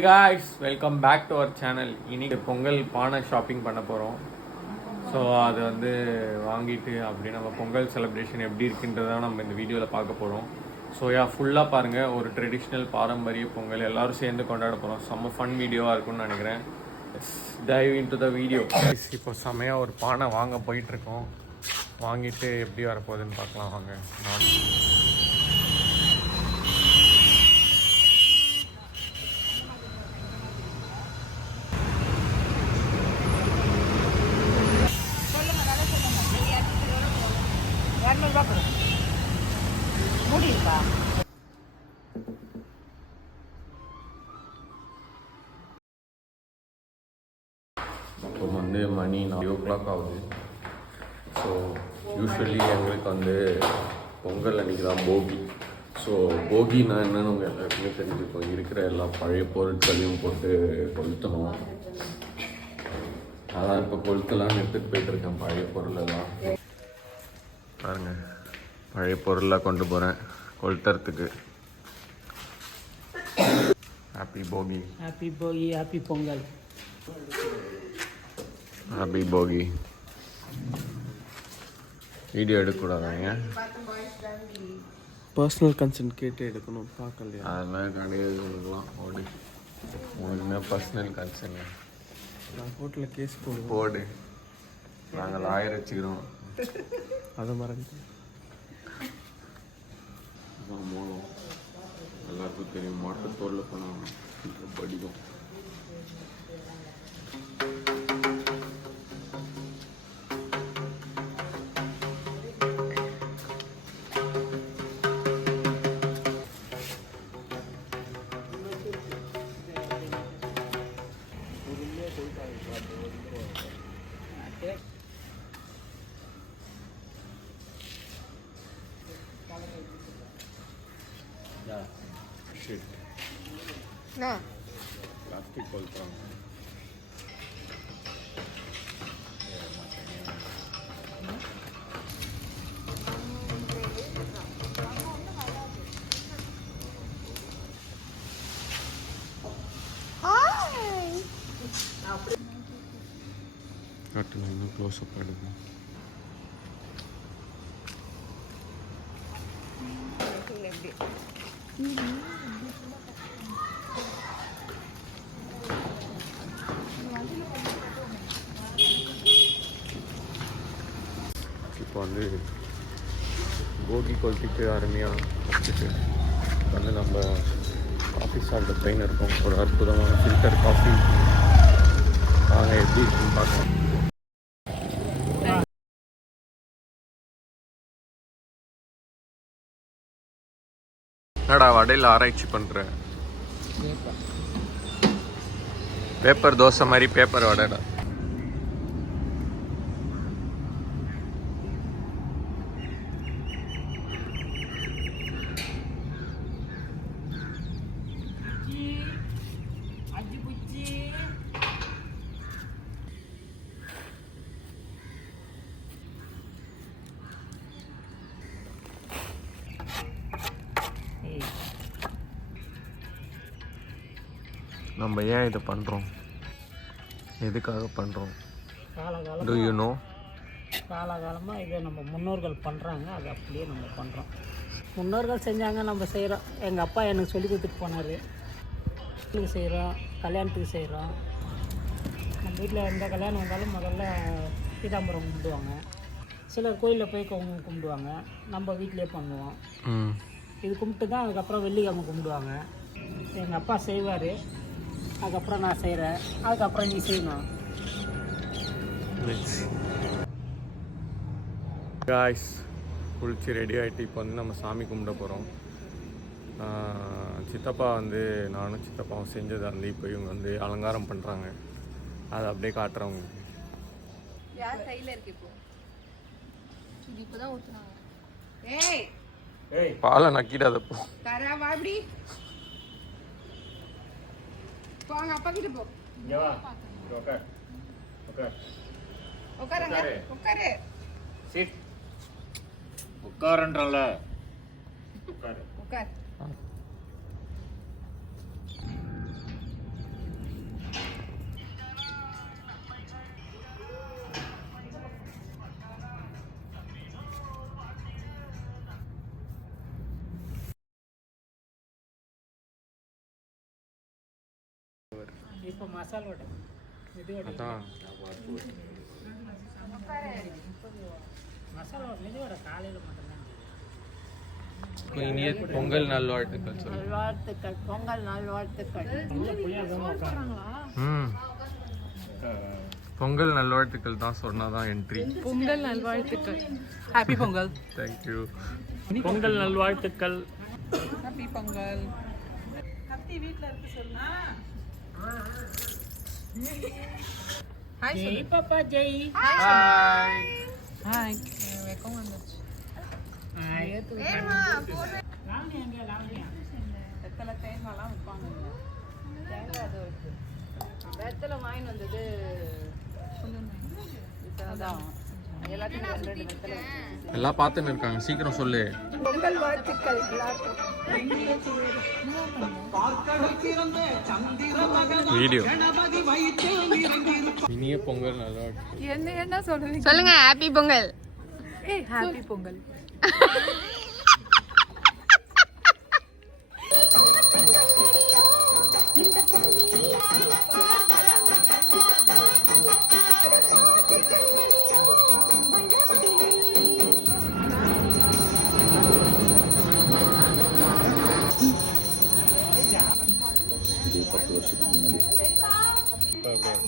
guys, welcome back to our channel. இன்னைக்கு பொங்கல் பானை shopping பண்ண போகிறோம். ஸோ அது வந்து வாங்கிட்டு அப்படி நம்ம பொங்கல் செலிப்ரேஷன் எப்படி இருக்குன்றதை நம்ம இந்த வீடியோவில் பார்க்க போகிறோம். ஸோ ஃபுல்லாக பாருங்கள், ஒரு ட்ரெடிஷ்னல் பாரம்பரிய பொங்கல் எல்லோரும் சேர்ந்து கொண்டாட போகிறோம். செம்ம ஃபன் வீடியோவாக இருக்கும்னு நினைக்கிறேன். Dive in to the video. இப்போ செம்மையாக ஒரு பானை வாங்க போயிட்டுருக்கோம். வாங்கிட்டு எப்படி வரப்போகுதுன்னு பார்க்கலாம் வாங்க. இப்போ வந்து மணி 9 o'clock ஆகுது. ஸோ யூஸ்வலி எங்களுக்கு வந்து பொங்கல் அன்றைக்கி தான் போகி. ஸோ போகினா என்னென்னு உங்கள் எல்லாருக்குமே தெரிஞ்சுப்போம். இருக்கிற எல்லா பழைய பொருட்களையும் போட்டு கொளுத்தணும். அதான் இப்போ கொளுத்தலான்னு எடுத்துகிட்டு போயிட்டுருக்கேன். பழைய பொருளெல்லாம் பாருங்க, பழைய பொருளாக கொண்டு போகிறேன் கொளுத்துறதுக்கு. ஹாப்பி போகி, ஹாப்பி போகி, ஹாப்பி பொங்கல், ஹாப்பி போகி. வீடியோ எடுக்கக்கூடாதாங்க, பர்சனல் கன்சென்ட் கேட்டு எடுக்கணும். பார்க்கலையா? அதெல்லாம் கிடையாது. உங்களுக்குலாம் ஓடு, உங்களுக்கு பர்சனல் கன்சென்ட். நான் கோர்ட்டில் கேஸ் போடு, நாங்கள் லாயர் வச்சுக்கிறோம். அதை மறந்து மூலம் எல்லாத்துக்கும் தெரியும். மாட்டுத்தோலில் போனால் படிக்கும். பிளாஸ்டிக் கொளுத்துறாங்க. கட்டில் இன்னும் க்ளோஸ்அப் எடுக்கும். இப்போ வந்து போகி கொளுத்திட்டு அருமையாக வச்சுட்டு வந்து நம்ம காஃபி சாப்பிட்ட ட்ரெயின் இருக்கும். ஒரு அற்புதமான ஃபில்டர் காஃபி நாங்கள் எப்படி இருக்குன்னு பார்க்கலாம். என்னடா வடையில் ஆராய்ச்சி பண்ணுற? பேப்பர் தோசை மாதிரி பேப்பர் வடைடா. நம்ம ஏன் இதை பண்ணுறோம், எதுக்காக பண்ணுறோம்? Do you know? காலகாலமாக இதை நம்ம முன்னோர்கள் பண்ணுறாங்க, அது அப்படியே நம்ம பண்ணுறோம். முன்னோர்கள் செஞ்சாங்க, நம்ம செய்கிறோம். எங்கள் அப்பா எனக்கு சொல்லி கொடுத்துட்டு போனார். வீட்டுக்கு செய்கிறோம், கல்யாணத்துக்கு செய்கிறோம். நம்ம வீட்டில் எந்த கல்யாணம் வந்தாலும் முதல்ல பீதாம்பரம் கும்பிடுவாங்க. சிலர் கோயிலில் போய் கும்பிடுவாங்க. நம்ம வீட்டிலே பண்ணுவோம். இது கும்பிட்டு தான் அதுக்கப்புறம் வெள்ளிக்கிழமை கும்பிடுவாங்க. எங்கள் அப்பா செய்வார், அதுக்கப்புறம் நான் செய்கிறேன், அதுக்கப்புறம் நீ செய்யணும். காய்ஸ், குளிச்சு ரெடி ஆகிட்டு இப்போ வந்து நம்ம சாமி கும்பிட போகிறோம். சித்தப்பா வந்து நானும் சித்தப்பாவும் செஞ்சதை வந்து இப்போ இவங்க வந்து அலங்காரம் பண்ணுறாங்க. அதை அப்படியே காட்டுறவங்க. பாலை நக்கிடாதப்போ. போங்க, அப்பா கிட்ட போ. இங்க வா. உட்கார். உட்கார். உட்காருங்க. உட்காரு. சிட். உட்காருன்றல. உட்கார். உட்கார். இப்போ மசாலா வடை இது வடை அதான் மசாலா வடை இது வடை காலையில் மட்டும்தான் இனிய பொங்கல் நல்வாழ்த்துக்கள் சொல்லு. நல்வாழ்த்துக்கள், பொங்கல் நல்வாழ்த்துக்கள். பொங்கல் நல்வாழ்த்துக்கள் தான் சொன்னாதான் என்ட்ரி. பொங்கல் நல்வாழ்த்துக்கள். ஹாப்பி பொங்கல். தேங்க்யூ. பொங்கல் நல்வாழ்த்துக்கள். ஹாப்பி பொங்கல். ஹாப்பி வீட்ல இருக்கு சொன்னா. ஹாய் ஜெய் பாப்பா ஜெய். ஹாய். ஹாய். வெக்கம் வந்துச்சு. லாவண்யா எங்க லாவண்யா? வெத்தலை தேங்காய்லாம் வைப்பாங்க. தேங்காய் அது இருக்கு. வெத்தலை வாங்கிட்டு வந்தது அதான் எல்லாத்தையும் 2 வெத்தலை எல்லாம் பார்த்துன்னு இருக்காங்க, சீக்கிரம் சொல்லு. பொங்கல் வாழ்த்துக்கள் எல்லாருக்கும். வீடியோ. இனிய பொங்கல் நல்வாழ்த்துக்கள். என்ன சொல்றீங்க? சொல்லுங்க ஹாப்பி பொங்கல். ஹாப்பி பொங்கல்.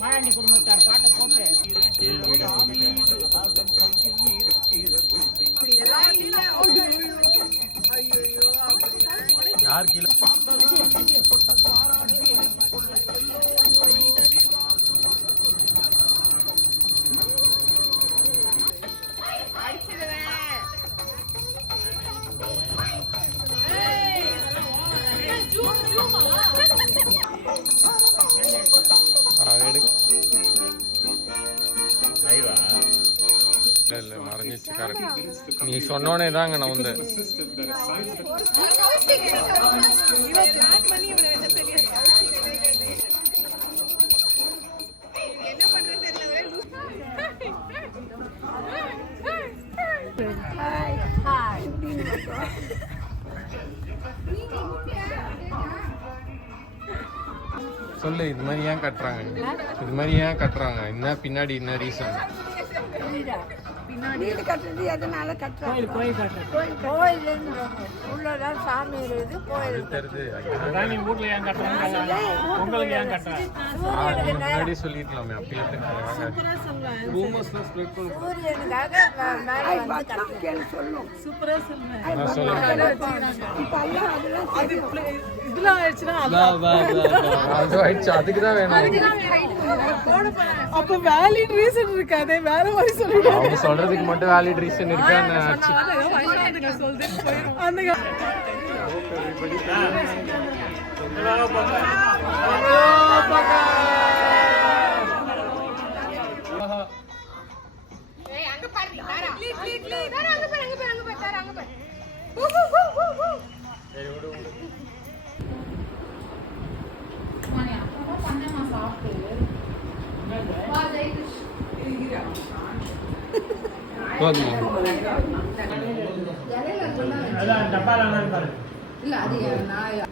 மாயாண்டி குடும்பத்தார் பாட்டை போட்டு யார் கீழே இல்லை மறைஞ்சிச்சு. கரெக்ட். நீ சொன்னோடனே தாங்க நான் வந்து சொல்லு. இது மாதிரி ஏன் கட்டுறாங்க? இது மாதிரி ஏன் கட்டுறாங்க? என்ன பின்னாடி என்ன ரீசன்? வீடு கட்டுறது எதனால கட்டுறாங்க? கோயில் கட்டுறது. கோயில் உள்ளதான் சாமி இருக்குது. கோயில் தெரியுது. அதான் நீ வீட்ல ஏன் கட்டுறாங்க? பொங்கலுக்கு ஏன் கட்டுறாங்க? முன்னாடி சொல்லிருக்கலாமே. அப்படியே ரூமர்ஸ்லாம் ஸ்ப்ரெட் பண்ணு. சூரியனுக்காக மேல வந்து கட்டுறாங்க. சொல்லணும். சூப்பரா சொல்லுங்க. நான் சொல்றேன். இதெல்லாம் ஆயிடுச்சுன்னா அது ஆயிடுச்சு. அதுக்கு தான் வேணும். அப்ப வேலிட் ரீசன் இருக்காதே, வேற மாதிரி சொல்லிடுவாங்க. அவங்க சொல்றதுக்கு மட்டும் வேலிட் ரீசன் இருக்கான்னு அங்க பாரு தாரா அங்க பாரு அங்க பாரு அதான் டப்பால பாரு. இல்ல அது நான் இல்ல